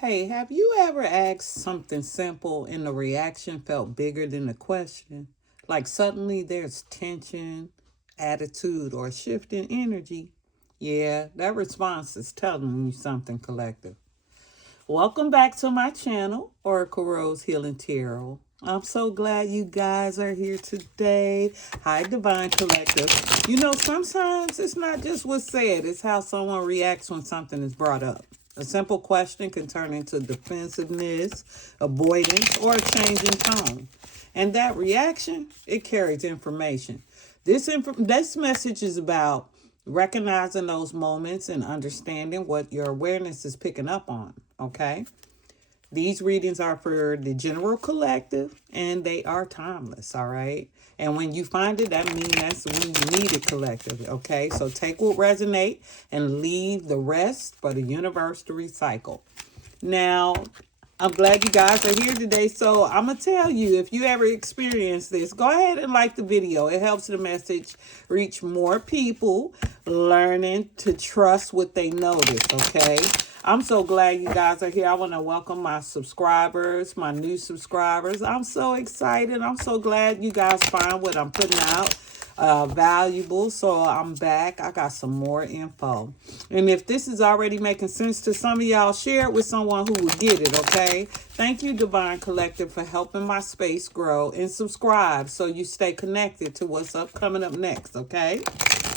Hey, have you ever asked something simple and the reaction felt bigger than the question? Like suddenly there's tension, attitude, or a shift in energy? Yeah, that response is telling you something collective. Welcome back to my channel, Oracle Rose Healing Tarot. I'm so glad you guys are here today. Hi, Divine Collective. Sometimes it's not just what's said, it's how someone reacts when something is brought up. A simple question can turn into defensiveness, avoidance, or a change in tone. And that reaction, it carries information. This message is about recognizing those moments and understanding what your awareness is picking up on. Okay. These readings are for the general collective and they are timeless. All right. And when you find it, that means that's when you need it collectively. Okay. So take what resonate and leave the rest for the universe to recycle. Now, I'm glad you guys are here today. So I'm going to tell you, if you ever experience this, go ahead and like the video. It helps the message reach more people learning to trust what they notice, okay? I'm so glad you guys are here. I want to welcome my subscribers, my new subscribers. I'm so excited. I'm so glad you guys find what I'm putting out valuable. So I'm back. I got some more info. And if this is already making sense to some of y'all, share it with someone who will get it, okay? Thank you, Divine Collective, for helping my space grow. And subscribe so you stay connected to what's coming up next, okay?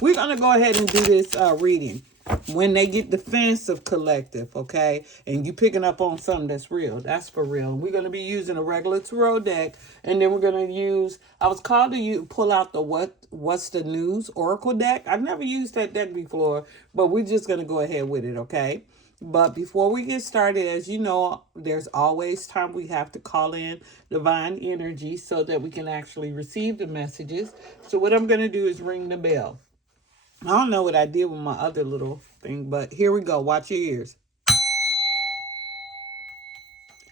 We're going to go ahead and do this reading. When they get defensive collective, okay, and you picking up on something that's real, that's for real. We're going to be using a regular tarot deck, and then we're going to use, I was called to pull out the what's the news oracle deck. I've never used that deck before, but we're just going to go ahead with it, okay? But before we get started, as you know, there's always time we have to call in divine energy so that we can actually receive the messages. So what I'm going to do is ring the bell. I don't know what I did with my other little thing, but here we go. Watch your ears.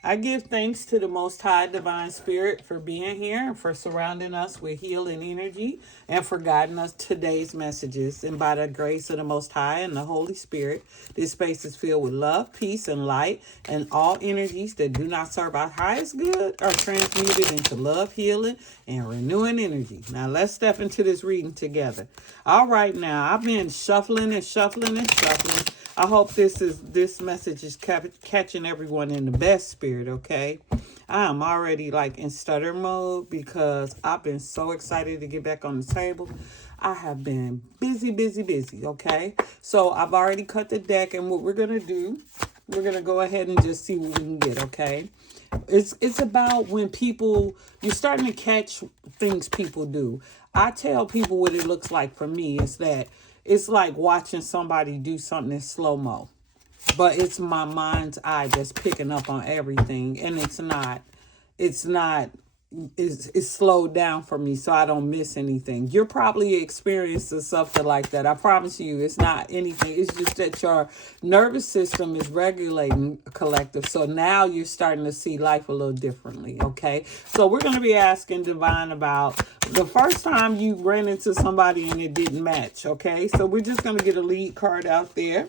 I give thanks to the Most High Divine Spirit for being here and for surrounding us with healing energy and for guiding us today's messages. And by the grace of the Most High and the Holy Spirit, this space is filled with love, peace, and light, and all energies that do not serve our highest good are transmuted into love, healing, and renewing energy. Now let's step into this reading together. All right, now I've been shuffling and shuffling and shuffling. I hope this message is catching everyone in the best spirit, okay? I am already like in stutter mode because I've been so excited to get back on the table. I have been busy, okay? So I've already cut the deck, and what we're going to do, we're going to go ahead and just see what we can get, okay? It's about when you're starting to catch things people do. I tell people what it looks like for me is that it's like watching somebody do something in slow-mo. But it's my mind's eye that's picking up on everything. And it's slowed down for me so I don't miss anything. You're probably experiencing something like that. I promise you, it's not anything. It's just that your nervous system is regulating collective. So now you're starting to see life a little differently, okay? So we're going to be asking Divine about the first time you ran into somebody and it didn't match, okay? So we're just going to get a lead card out there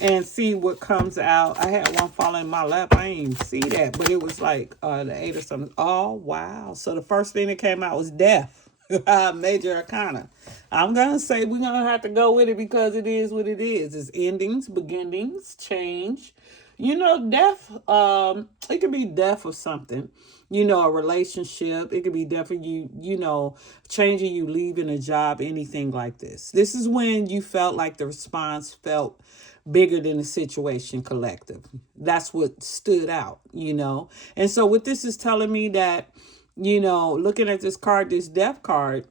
and see what comes out. I had one fall in my lap. I didn't even see that, but it was like the 8 or something. Oh, wow. So the first thing that came out was death. Major arcana. I'm going to say we're going to have to go with it because it is what it is. It's endings, beginnings, change. Death, it could be death of something. A relationship. It could be death of you, changing you, leaving a job, anything like this. This is when you felt like the response felt bigger than the situation collective. That's what stood out. And so what this is telling me that, looking at this card, this death card,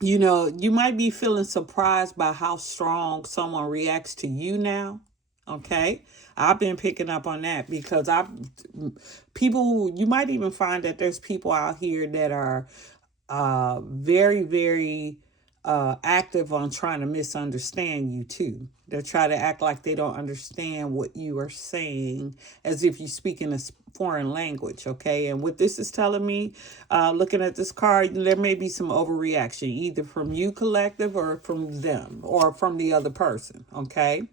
you might be feeling surprised by how strong someone reacts to you now. Okay. I've been picking up on that because you might even find that there's people out here that are very, very active on trying to misunderstand you too. They're trying to act like they don't understand what you are saying as if you speak in a foreign language, okay? And what this is telling me, looking at this card, there may be some overreaction, either from you collective or from them or from the other person, okay?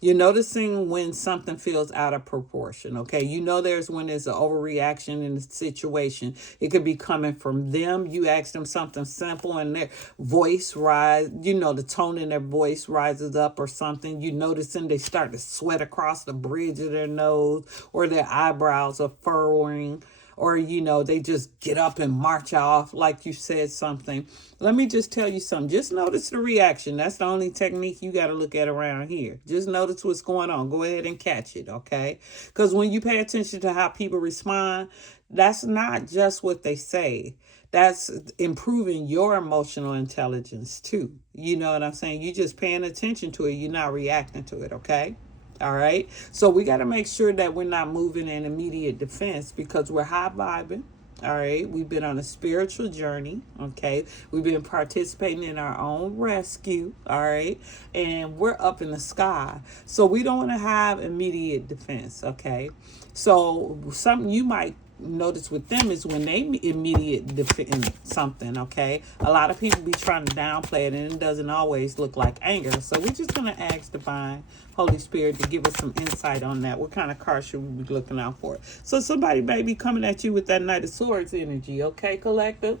You're noticing when something feels out of proportion, okay? You know there's when there's an overreaction in the situation. It could be coming from them. You ask them something simple and their voice rise, the tone in their voice rises up or something. You noticing they start to sweat across the bridge of their nose, or their eyebrows are furrowing, or they just get up and march off like you said something. Let me just tell you something. Just notice the reaction. That's the only technique you got to look at around here. Just notice what's going on. Go ahead and catch it, okay? Because when you pay attention to how people respond, that's not just what they say. That's improving your emotional intelligence too. You know what I'm saying? You just paying attention to it. You're not reacting to it, okay? All right. So we got to make sure that we're not moving in immediate defense, because we're high vibing. All right. We've been on a spiritual journey. Okay. We've been participating in our own rescue. All right. And we're up in the sky. So we don't want to have immediate defense. Okay. So something you might notice with them is when they immediate defend something, okay? A lot of people be trying to downplay it, and it doesn't always look like anger. So we're just going to ask Divine Holy Spirit to give us some insight on that. What kind of card should we be looking out for? So somebody may be coming at you with that Knight of Swords energy, okay, collective?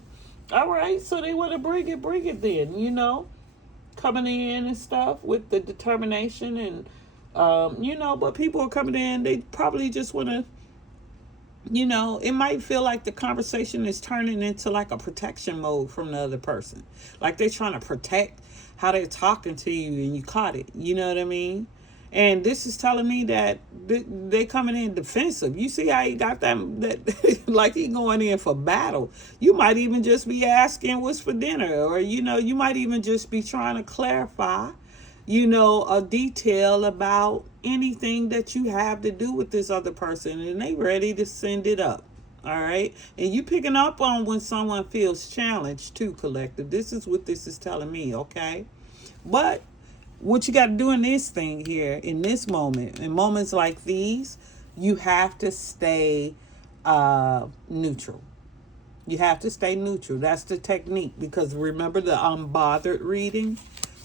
All right, so they want to bring it then, coming in and stuff with the determination and, but people are coming in, they probably just want to, it might feel like the conversation is turning into like a protection mode from the other person. Like they're trying to protect how they're talking to you, and you caught it. You know what I mean? And this is telling me that they coming in defensive. You see how he got that like he going in for battle. You might even just be asking what's for dinner, or, you might even just be trying to clarify, a detail about anything that you have to do with this other person, and they ready to send it up. All right. And you picking up on when someone feels challenged too, collective. This is what this is telling me. Okay. But what you got to do in this thing here, in this moment, in moments like these, you have to stay neutral. You have to stay neutral. That's the technique, because remember the unbothered reading?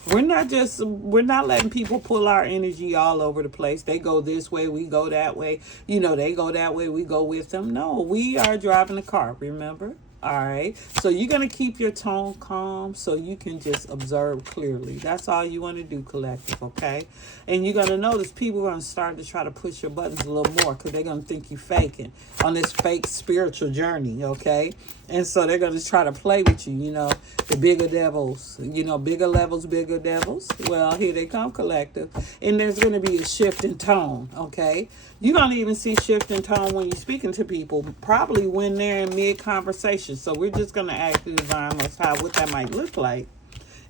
We're not letting people pull our energy all over the place. They go this way, we go that way. They go that way, we go with them. No, we are driving the car, remember? All right. So you're going to keep your tone calm so you can just observe clearly. That's all you want to do, collective, okay? And you're going to notice people are going to start to try to push your buttons a little more, because they're going to think you're faking on this fake spiritual journey, okay? And so they're going to try to play with you, the bigger devils, bigger levels, bigger devils. Well, here they come, collective. And there's going to be a shift in tone, okay? You're going to even see shift in tone when you're speaking to people, probably when they're in mid-conversation. So we're just going to ask the Divine Most High what that might look like.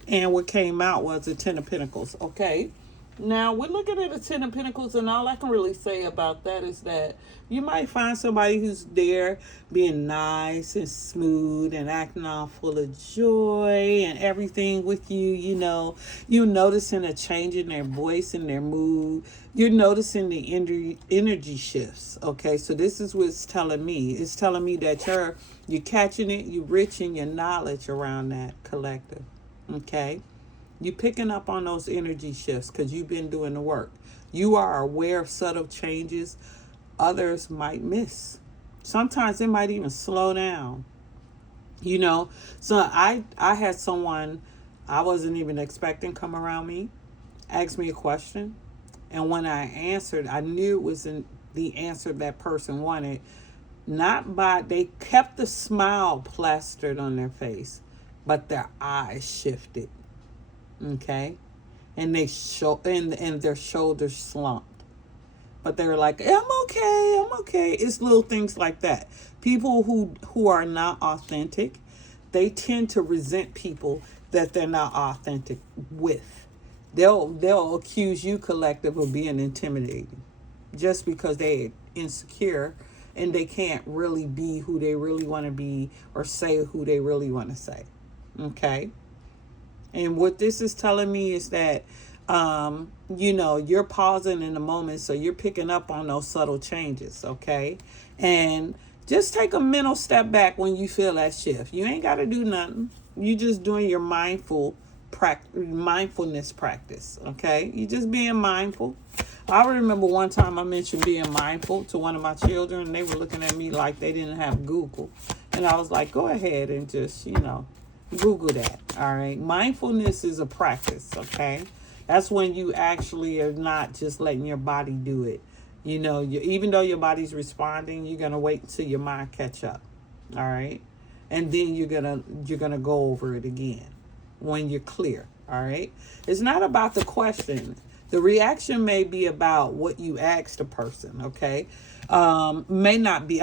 And what came out was the Ten of Pentacles, okay? Now, we're looking at the Ten of Pentacles, and all I can really say about that is that you might find somebody who's there being nice and smooth and acting all full of joy and everything with you, You're noticing a change in their voice and their mood. You're noticing the energy shifts, okay? So this is what it's telling me. It's telling me that you're catching it, you're rich in your knowledge around that, collective, okay? You're picking up on those energy shifts because you've been doing the work. You are aware of subtle changes others might miss. Sometimes it might even slow down. So I had someone I wasn't even expecting come around me, ask me a question. And when I answered, I knew it was the answer that person wanted. They kept the smile plastered on their face, but their eyes shifted. Okay, and they and their shoulders slumped, but they were like, I'm okay. It's little things like that. People who are not authentic, they tend to resent people that they're not authentic with. They'll accuse you, collective, of being intimidating just because they're insecure and they can't really be who they really want to be or say who they really want to say. Okay. And what this is telling me is that, you're pausing in the moment, so you're picking up on those subtle changes, okay? And just take a mental step back when you feel that shift. You ain't got to do nothing. You just doing your mindful mindfulness practice, okay? You just being mindful. I remember one time I mentioned being mindful to one of my children, and they were looking at me like they didn't have Google. And I was like, go ahead and just, Google that, all right? Mindfulness is a practice, okay? That's when you actually are not just letting your body do it. Even though your body's responding, you're going to wait until your mind catch up, all right? And then you're gonna go over it again when you're clear, all right? It's not about the question. The reaction may be about what you asked a person, okay? It may not be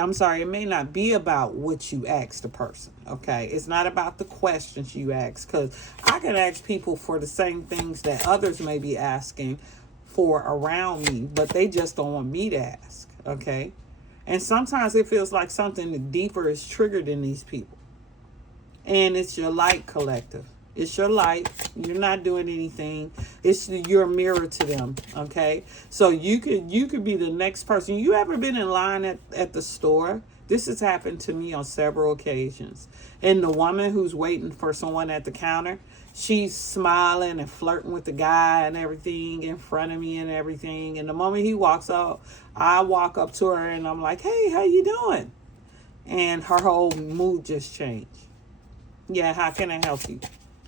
about what you asked a person, okay? It's not about the questions you ask, because I can ask people for the same things that others may be asking for around me, but they just don't want me to ask, okay? And sometimes it feels like something deeper is triggered in these people. And it's your light, collective. It's your light. You're not doing anything. It's your mirror to them, okay? So you could be the next person. You ever been in line at the store? This has happened to me on several occasions. And the woman who's waiting for someone at the counter, she's smiling and flirting with the guy and everything in front of me and everything. And the moment he walks up, I walk up to her and I'm like, hey, how you doing? And her whole mood just changed. Yeah, how can I help you?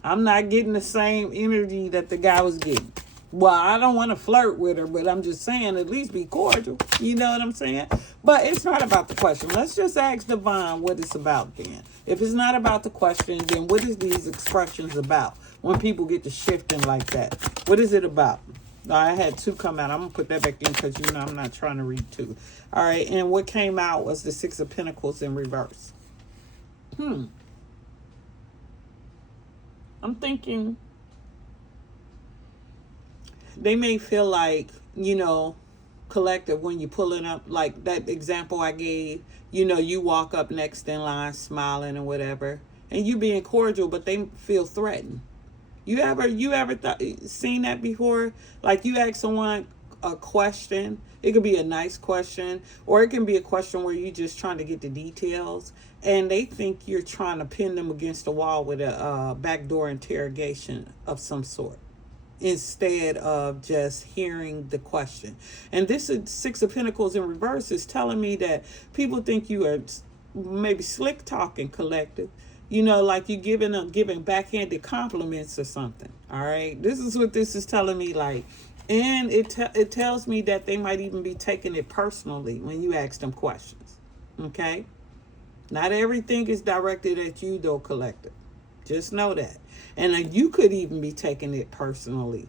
I'm not getting the same energy that the guy was getting. Well, I don't want to flirt with her, but I'm just saying at least be cordial. You know what I'm saying? But it's not about the question. Let's just ask Divine what it's about then. If it's not about the question, then what is these expressions about when people get to shifting like that? What is it about? I had two come out. I'm going to put that back in because, I'm not trying to read two. All right, and what came out was the Six of Pentacles in reverse. I'm thinking they may feel like, collective, when you pulling up, like that example I gave, you walk up next in line smiling and whatever, and you being cordial, but they feel threatened. You ever seen that before? Like you ask someone a question. It could be a nice question, or it can be a question where you're just trying to get the details, and they think you're trying to pin them against the wall with a backdoor interrogation of some sort, instead of just hearing the question. And this is Six of Pentacles in reverse is telling me that people think you are maybe slick talking, collective. Like you giving backhanded compliments or something. All right. This is what this is telling me. Like, and it tells me that they might even be taking it personally when you ask them questions. Okay. Not everything is directed at you, though, collective. Just know that. And you could even be taking it personally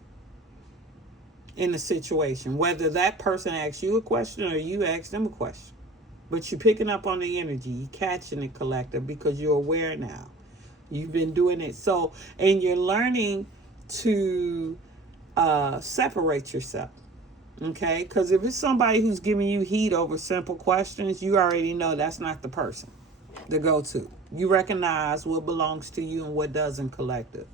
in a situation, whether that person asks you a question or you ask them a question. But you're picking up on the energy. You're catching it, collective, because you're aware now. You've been doing it. So, and you're learning to separate yourself. Okay? Because if it's somebody who's giving you heat over simple questions, you already know that's not the person to go to. You recognize what belongs to you and what doesn't, collective.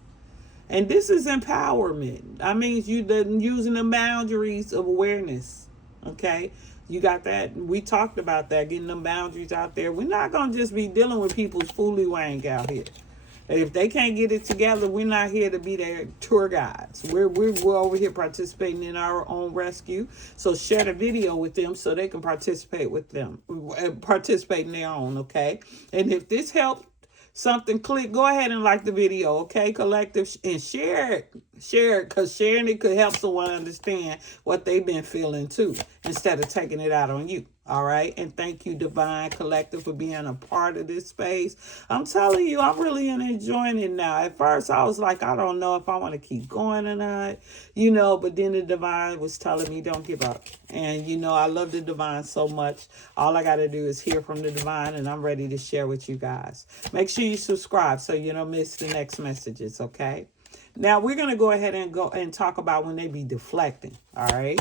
And this is empowerment. I mean, you using the boundaries of awareness. Okay? You got that? We talked about that, getting them boundaries out there. We're not going to just be dealing with people's foolywang out here. If they can't get it together, we're not here to be their tour guides. We're over here participating in our own rescue. So share the video with them so they can participate in their own, okay? And if this helped something click, go ahead and like the video, okay, collective, and share it, because sharing it could help someone understand what they've been feeling too, instead of taking it out on you. All right. And thank you, Divine Collective, for being a part of this space. I'm telling you, I'm really enjoying it now. At first, I was like, I don't know if I want to keep going or not, but then the Divine was telling me, don't give up. And, I love the Divine so much. All I got to do is hear from the Divine, and I'm ready to share with you guys. Make sure you subscribe so you don't miss the next messages, okay? Now, we're going to go ahead and go and talk about when they be deflecting, all right?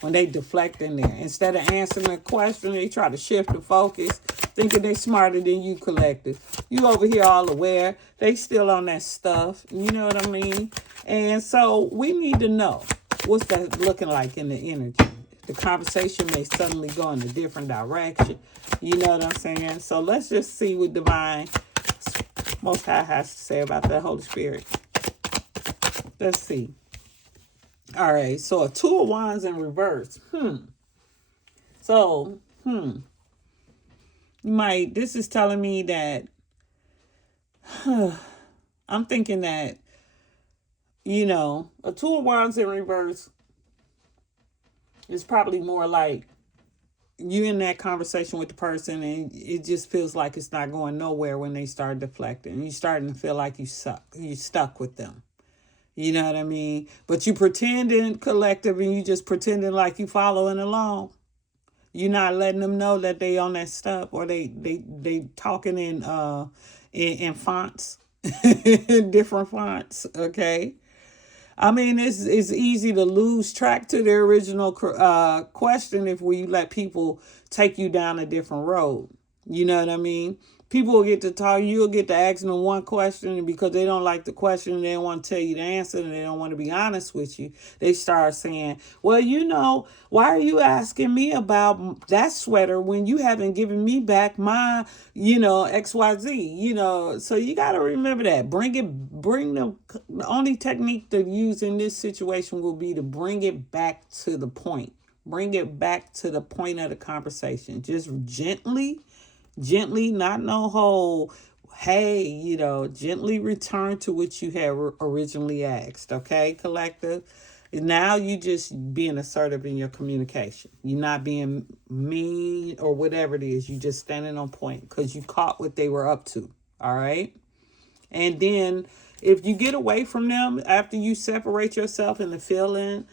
When they deflect in there. Instead of answering a question, they try to shift the focus, thinking they smarter than you, collective. You over here all aware. They still on that stuff. You know what I mean? And so we need to know what's that looking like in the energy. The conversation may suddenly go in a different direction. You know what I'm saying? So let's just see what Divine Most High has to say about the Holy Spirit. Let's see. All right. So a two of wands in reverse. So, this is telling me that I'm thinking that, a two of wands in reverse is probably more like you in that conversation with the person and it just feels like it's not going nowhere when they start deflecting. You're starting to feel like you stuck with them. You know what I mean? But you pretending collective and you just pretending like you following along. You're not letting them know that they on that stuff, or they talking in fonts, in different fonts. Okay. I mean, it's easy to lose track to the original question if we let people take you down a different road. You know what I mean? People will get to talk, you'll get to ask them one question, and because they don't like the question, they don't want to tell you the answer, and they don't want to be honest with you, they start saying, well, why are you asking me about that sweater when you haven't given me back my, XYZ, so you got to remember that. The only technique to use in this situation will be to bring it back to the point. Bring it back to the point of the conversation. Just gently, not no whole, hey, gently return to what you had originally asked. Okay, collective. Now you just being assertive in your communication. You're not being mean or whatever it is. You just standing on point because you caught what they were up to. All right. And then if you get away from them after you separate yourself and the feeling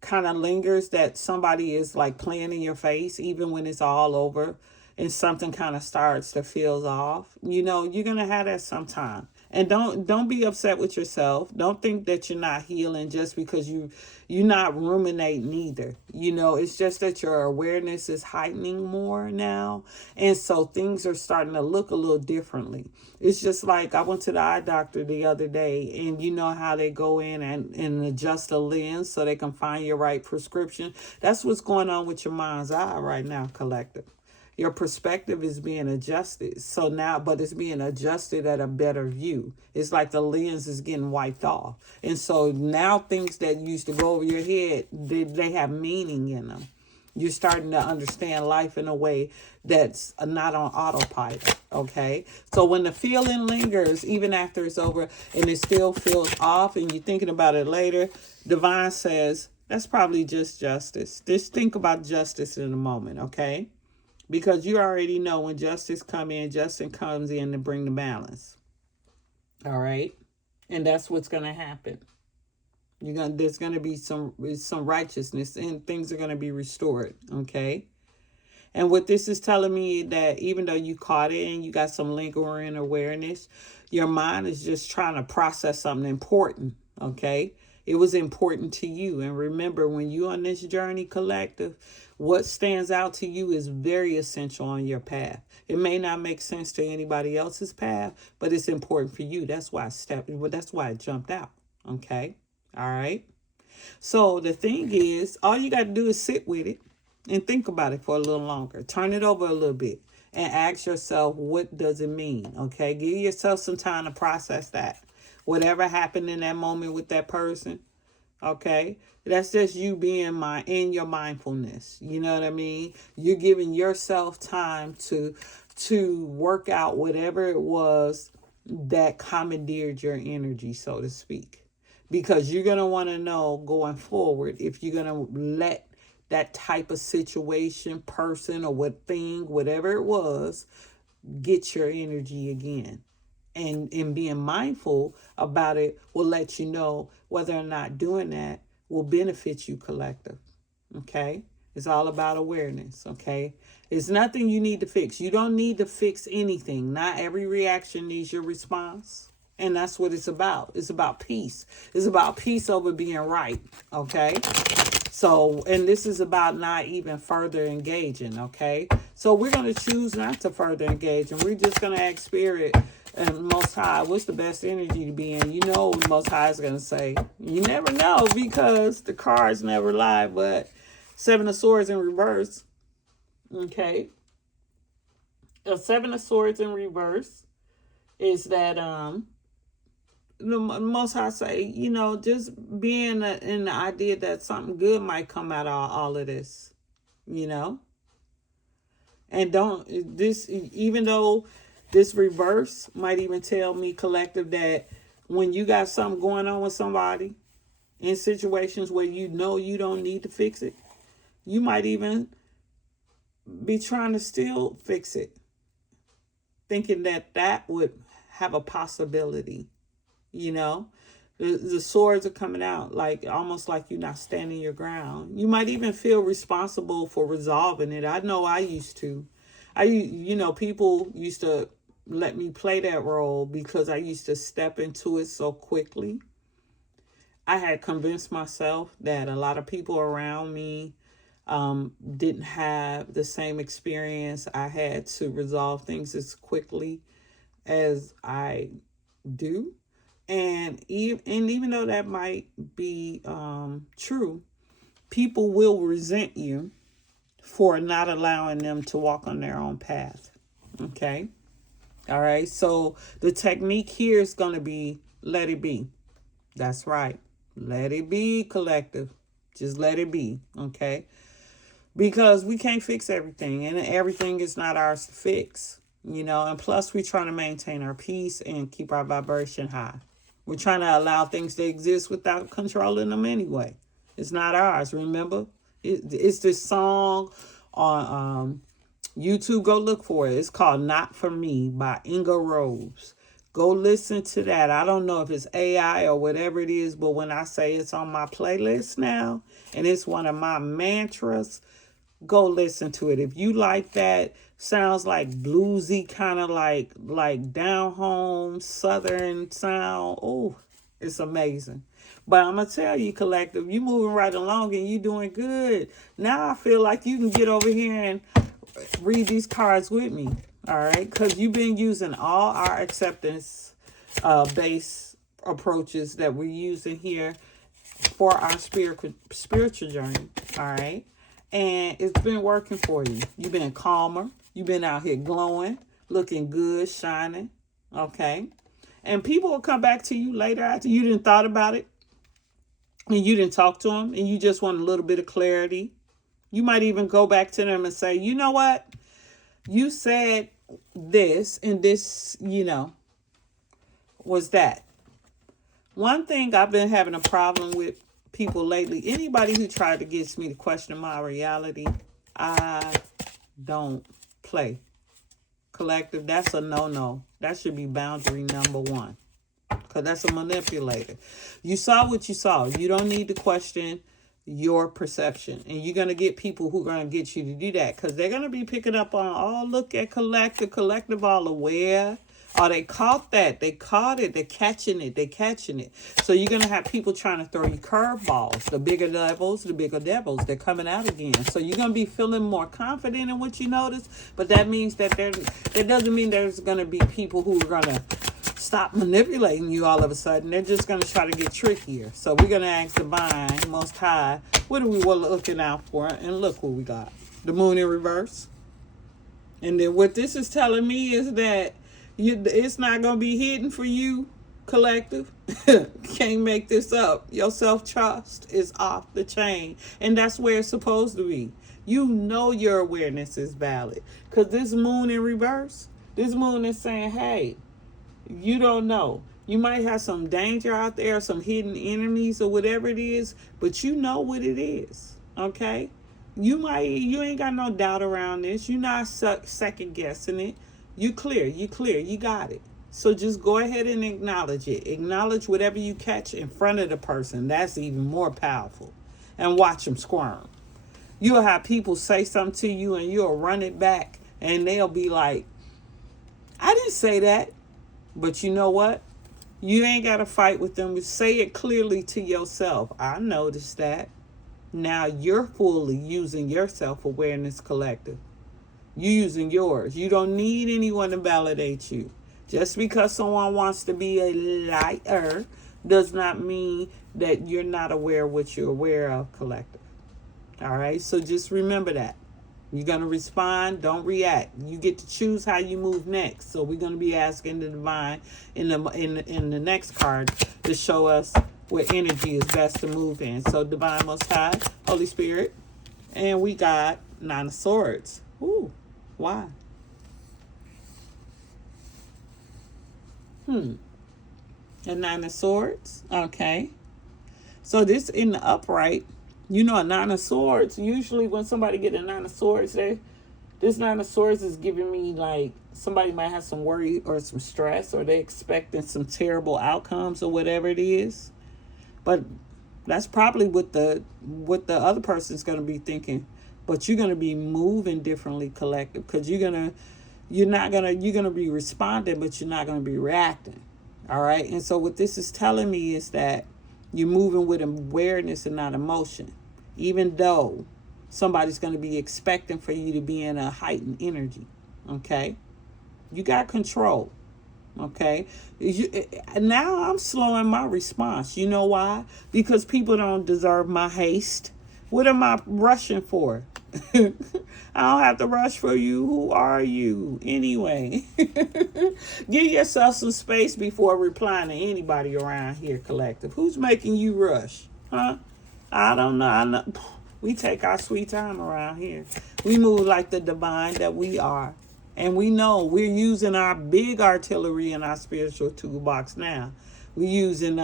kind of lingers that somebody is like playing in your face, even when it's all over and something kind of starts to feel off, you're going to have that sometime. And don't be upset with yourself. Don't think that you're not healing just because you're not ruminating either. It's just that your awareness is heightening more now. And so things are starting to look a little differently. It's just like I went to the eye doctor the other day, and you know how they go in and adjust the lens so they can find your right prescription. That's what's going on with your mind's eye right now, collective. Your perspective is being adjusted. So now, but it's being adjusted at a better view. It's like the lens is getting wiped off. And so now things that used to go over your head, they have meaning in them. You're starting to understand life in a way that's not on autopilot, okay? So when the feeling lingers, even after it's over, and it still feels off and you're thinking about it later, Divine says, that's probably just justice. Just think about justice in a moment, okay? Because you already know when justice comes in to bring the balance. All right? And that's what's going to happen. There's going to be some righteousness and things are going to be restored. Okay? And what this is telling me that even though you caught it and you got some lingering awareness, your mind is just trying to process something important. Okay? It was important to you. And remember, when you're on this journey, collective, what stands out to you is very essential on your path. It may not make sense to anybody else's path, but it's important for you. That's why I jumped out. Okay? All right? So the thing is, all you got to do is sit with it and think about it for a little longer. Turn it over a little bit and ask yourself, what does it mean? Okay? Give yourself some time to process that. Whatever happened in that moment with that person, okay? That's just you being in your mindfulness. You know what I mean? You're giving yourself time to work out whatever it was that commandeered your energy, so to speak. Because you're going to want to know going forward if you're going to let that type of situation, person, or whatever it was, get your energy again. And being mindful about it will let you know whether or not doing that will benefit you, collective. Okay? It's all about awareness. Okay? It's nothing you need to fix. You don't need to fix anything. Not every reaction needs your response. And that's what it's about. It's about peace. It's about peace over being right. Okay? So, and this is about not even further engaging. Okay? So we're going to choose not to further engage. And we're just going to ask Spirit and Most High, what's the best energy to be in? Most High is going to say. You never know because the cards never lie, but Seven of Swords in reverse. Okay. A Seven of Swords in reverse is that the Most High say, just being in the idea that something good might come out of all of this, you know? And don't, this, even though this reverse might even tell me, collective, that when you got something going on with somebody in situations where you know you don't need to fix it, you might even be trying to still fix it, thinking that that would have a possibility, you know? The swords are coming out, like almost like you're not standing your ground. You might even feel responsible for resolving it. I know I used to. People used to let me play that role because I used to step into it so quickly. I had convinced myself that a lot of people around me didn't have the same experience. I had to resolve things as quickly as I do. And even though that might be true, people will resent you for not allowing them to walk on their own path. Okay? All right? So the technique here is going to be let it be. That's right. Let it be, collective. Just let it be. Okay? Because we can't fix everything, and everything is not ours to fix. And plus we're trying to maintain our peace and keep our vibration high. We're trying to allow things to exist without controlling them anyway. It's not ours, remember? It's this song on YouTube. Go look for it. It's called Not For Me by Inga Rose. Go listen to that. I don't know if it's AI or whatever it is, but when I say it's on my playlist now, and it's one of my mantras, go listen to it. If you like that, sounds like bluesy, kind of like down home southern sound. Oh, it's amazing. But I'm gonna tell you, collective, you moving right along and you doing good. Now I feel like you can get over here and read these cards with me. All right, because you've been using all our acceptance based approaches that we're using here for our spiritual journey. All right. And it's been working for you. You've been calmer. You've been out here glowing, looking good, shining. Okay. And people will come back to you later after you didn't thought about it and you didn't talk to them and you just want a little bit of clarity. You might even go back to them and say, you know what? You said this and this, was that. One thing I've been having a problem with people lately, anybody who tried to get me to question my reality, I don't play. Collective, that's a no-no. That should be boundary number one, because that's a manipulator. You saw what you saw. You don't need to question your perception, and you're going to get people who are going to get you to do that, because they're going to be picking up on, oh, look at collective all aware. Oh, they caught that. They caught it. They're catching it. So you're going to have people trying to throw you curveballs. The bigger devils, they're coming out again. So you're going to be feeling more confident in what you notice. But that means that doesn't mean there's going to be people who are going to stop manipulating you all of a sudden. They're just going to try to get trickier. So we're going to ask Divine, Most High, what are we looking out for? And look what we got. The moon in reverse. And then what this is telling me is that it's not going to be hidden for you, collective. Can't make this up. Your self-trust is off the chain. And that's where it's supposed to be. You know your awareness is valid. Because this moon in reverse, this moon is saying, hey, you don't know. You might have some danger out there, some hidden enemies or whatever it is, but you know what it is. Okay? You ain't got no doubt around this. You're not second guessing it. You clear, you got it. So just go ahead and acknowledge it. Acknowledge whatever you catch in front of the person. That's even more powerful. And watch them squirm. You'll have people say something to you and you'll run it back and they'll be like, I didn't say that. But you know what? You ain't got to fight with them. Say it clearly to yourself. I noticed that. Now you're fully using your self-awareness, collective. You're using yours. You don't need anyone to validate you. Just because someone wants to be a liar does not mean that you're not aware of what you're aware of, collective. All right? So just remember that. You're going to respond, don't react. You get to choose how you move next. So we're going to be asking the divine in the next card to show us what energy is best to move in. So divine, most high, Holy Spirit, and we got Nine of Swords. Ooh, why? And Nine of Swords. Okay. So this in the upright. You know, a Nine of Swords, usually when somebody get a Nine of Swords, this Nine of Swords is giving me like somebody might have some worry or some stress, or they expecting some terrible outcomes or whatever it is. But that's probably what the other person's going to be thinking. But you're going to be moving differently, collective, because you're going to be responding, but you're not going to be reacting. All right. And so what this is telling me is that you're moving with awareness and not emotion, even though somebody's going to be expecting for you to be in a heightened energy. Okay. You got control. Okay. Now I'm slowing my response. You know why? Because people don't deserve my haste. What am I rushing for? I don't have to rush for you. Who are you anyway? Give yourself some space before replying to anybody around here, collective. Who's making you rush? Huh? I don't know. We take our sweet time around here. We move like the divine that we are. And we know we're using our big artillery in our spiritual toolbox now. We're using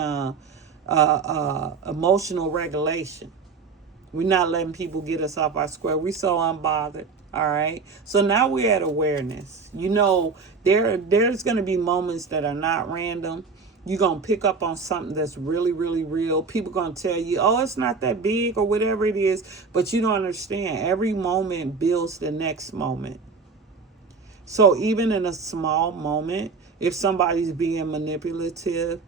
emotional regulation. We're not letting people get us off our square. We're so unbothered. All right. So now we're at awareness. You know, there's going to be moments that are not random. You're going to pick up on something that's really, really real. People going to tell you, oh, it's not that big or whatever it is. But you don't understand. Every moment builds the next moment. So even in a small moment, if somebody's being manipulative,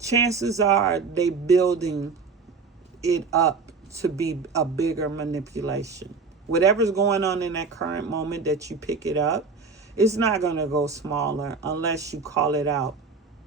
chances are they building it up to be a bigger manipulation. Whatever's going on in that current moment that you pick it up, it's not going to go smaller unless you call it out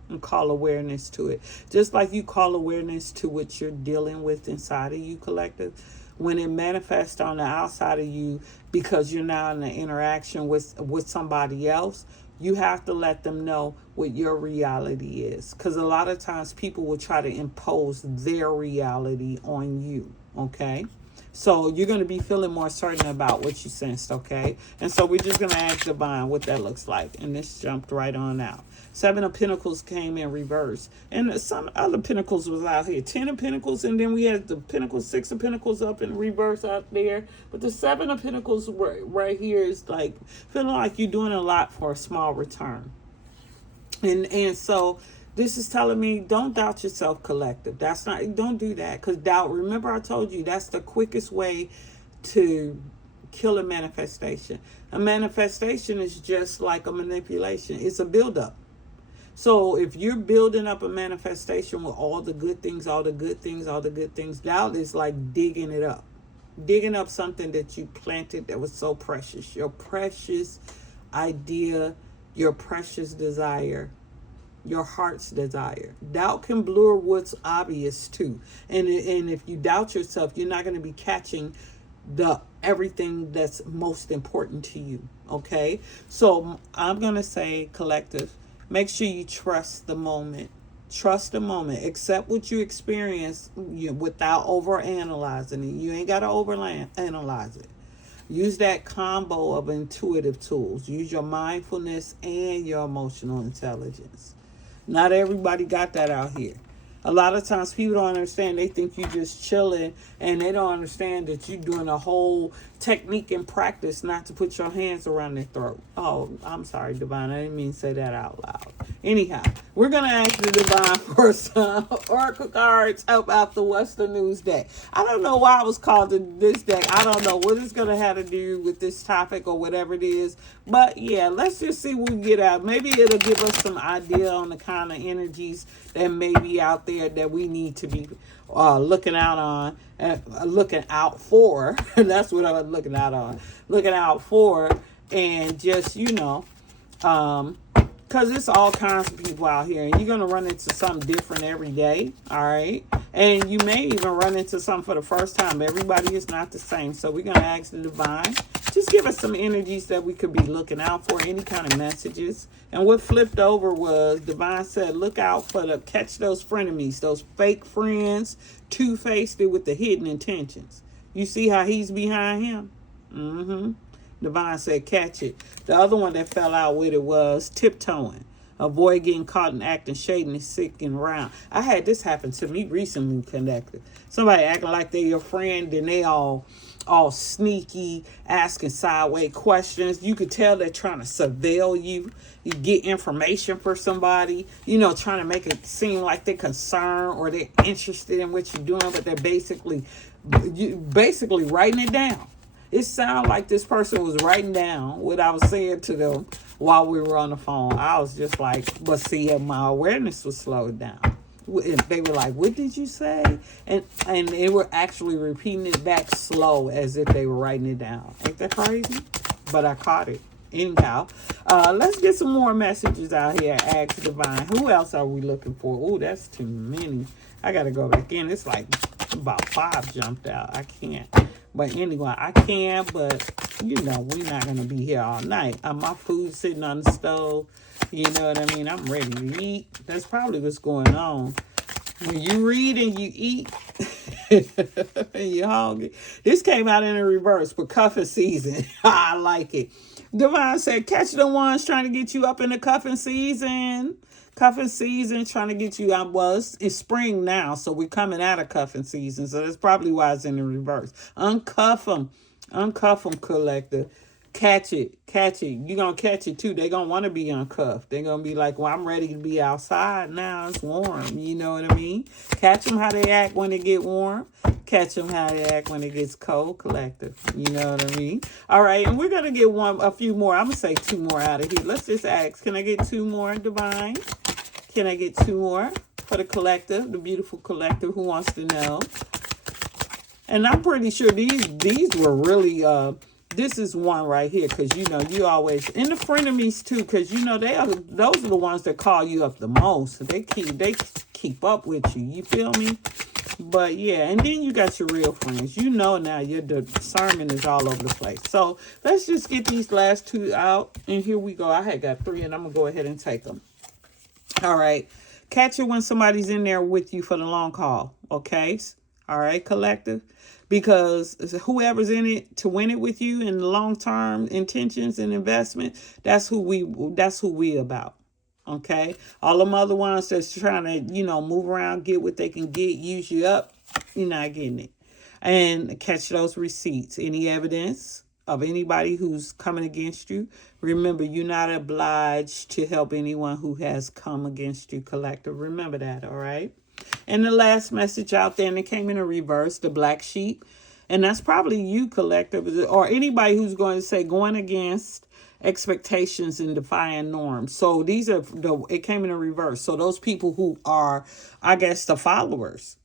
and call awareness to it. Just like you call awareness to what you're dealing with inside of you, collective. When it manifests on the outside of you because you're now in an interaction with somebody else, you have to let them know what your reality is. Because a lot of times people will try to impose their reality on you, okay? So you're going to be feeling more certain about what you sensed, okay? And so we're just going to ask divine what that looks like. And this jumped right on out. 7 of Pentacles came in reverse. And some other Pentacles was out here. 10 of Pentacles, and then we had the Pentacles, 6 of Pentacles up in reverse out there. But the 7 of Pentacles right here is like feeling like you're doing a lot for a small return. And so this is telling me, don't doubt yourself, collective. Don't do that. Because doubt, remember I told you, that's the quickest way to kill a manifestation. A manifestation is just like a manipulation. It's a buildup. So if you're building up a manifestation with all the good things, doubt is like digging it up. Digging up something that you planted that was so precious. Your precious idea, your precious desire, your heart's desire. Doubt can blur what's obvious too. And if you doubt yourself, you're not going to be catching everything that's most important to you. Okay? So I'm going to say, collective, make sure you trust the moment. Trust the moment. Accept what you experience without overanalyzing it. You ain't got to overanalyze it. Use that combo of intuitive tools. Use your mindfulness and your emotional intelligence. Not everybody got that out here. A lot of times people don't understand. They think you just chilling, and they don't understand that you're doing a whole technique and practice not to put your hands around their throat. Oh, I'm sorry, Divine. I didn't mean to say that out loud. Anyhow, we're going to ask the Divine for some Oracle cards help out the Western News deck. I don't know why I was called this deck. I don't know what it's going to have to do with this topic or whatever it is. But yeah, let's just see what we get out. Maybe it'll give us some idea on the kind of energies that may be out there that we need to be looking out on, looking out for. That's what I was looking out on. Looking out for, and just, because it's all kinds of people out here, and you're going to run into something different every day, all right? And you may even run into something for the first time. Everybody is not the same. So we're going to ask the Divine just give us some energies that we could be looking out for, any kind of messages. And what flipped over was Divine said, look out for catch those frenemies, those fake friends, two-faced with the hidden intentions. You see how he's behind him? Mm-hmm. Divine said, catch it. The other one that fell out with it was tiptoeing. Avoid getting caught in acting shady and sick and round. I had this happen to me recently, Connected. Somebody acting like they're your friend, and they all sneaky, asking sideways questions. You could tell they're trying to surveil you. You get information for somebody, trying to make it seem like they're concerned or they're interested in what you're doing, but they're basically writing it down. It sounded like this person was writing down what I was saying to them while we were on the phone. I was just like, but see, my awareness was slowed down. And they were like, what did you say? And they were actually repeating it back slow as if they were writing it down. Ain't that crazy? But I caught it. Anyhow, let's get some more messages out here. Ask Divine. Who else are we looking for? Oh, that's too many. I got to go back in. It's like about 5 jumped out. I can't. But anyway, I can, but, we're not going to be here all night. My food's sitting on the stove. You know what I mean? I'm ready to eat. That's probably what's going on. When you read and you eat, and you're hungry. This came out in the reverse, but cuffing season. I like it. Divine said, catch the ones trying to get you up in the cuffing season. Cuffing season, trying to get you out. Well, it's spring now, so we're coming out of cuffing season. So that's probably why it's in the reverse. Uncuff them. Uncuff them, Collector. Catch it. You're going to catch it too. They're going to want to be uncuffed. They're going to be like, well, I'm ready to be outside now. It's warm. You know what I mean? Catch them how they act when they get warm. Catch them how they act when it gets cold, Collective. You know what I mean? All right. And we're going to get a few more. I'm going to say 2 more out of here. Let's just ask, can I get 2 more, Divine? Can I get 2 more for the Collective, the beautiful Collective who wants to know? And I'm pretty sure these were really, this is one right here, because, you always, and the frenemies too, because, those are the ones that call you up the most. They keep up with you. You feel me? But yeah, and then you got your real friends. Now your discernment is all over the place. So let's just get these last 2 out. And here we go. I had got 3, and I'm going to go ahead and take them. All right. Catch it when somebody's in there with you for the long haul. Okay. All right, Collective. Because whoever's in it to win it with you in the long-term intentions and investment, that's who we about. Okay. All them other ones that's trying to, move around, get what they can get, use you up, you're not getting it. And catch those receipts. Any evidence of anybody who's coming against you. Remember, you're not obliged to help anyone who has come against you, Collective. Remember that, all right? And the last message out there, and it came in a reverse, the black sheep. And that's probably you, Collective, or anybody who's going to say going against expectations and defying norms. So these are, it came in a reverse. So those people who are, I guess, the followers.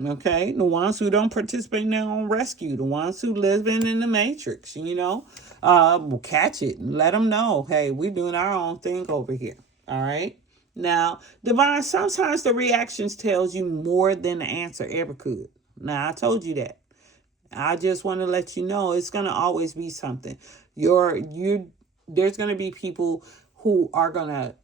Okay, the ones who don't participate in their own rescue, the ones who live in the matrix, will catch it and let them know, hey, we're doing our own thing over here. All right. Now, Divine, sometimes the reactions tells you more than the answer ever could. Now, I told you that. I just want to let you know it's going to always be something. There's going to be people who are going to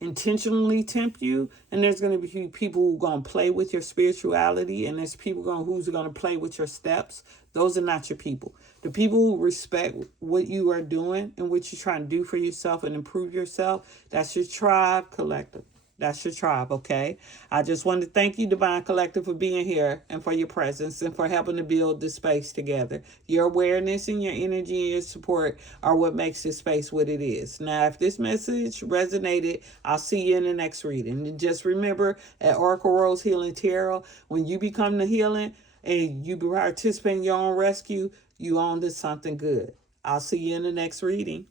intentionally tempt you, and there's going to be people who are going to play with your spirituality, and there's people who's going to play with your steps. Those are not your people. The people who respect what you are doing and what you're trying to do for yourself and improve yourself, that's your tribe, Collective. That's your tribe, okay? I just want to thank you, Divine Collective, for being here and for your presence and for helping to build this space together. Your awareness and your energy and your support are what makes this space what it is. Now, if this message resonated, I'll see you in the next reading. And just remember, at Oracle Rose Healing Tarot, when you become the healing and you participate in your own rescue, you on to something good. I'll see you in the next reading.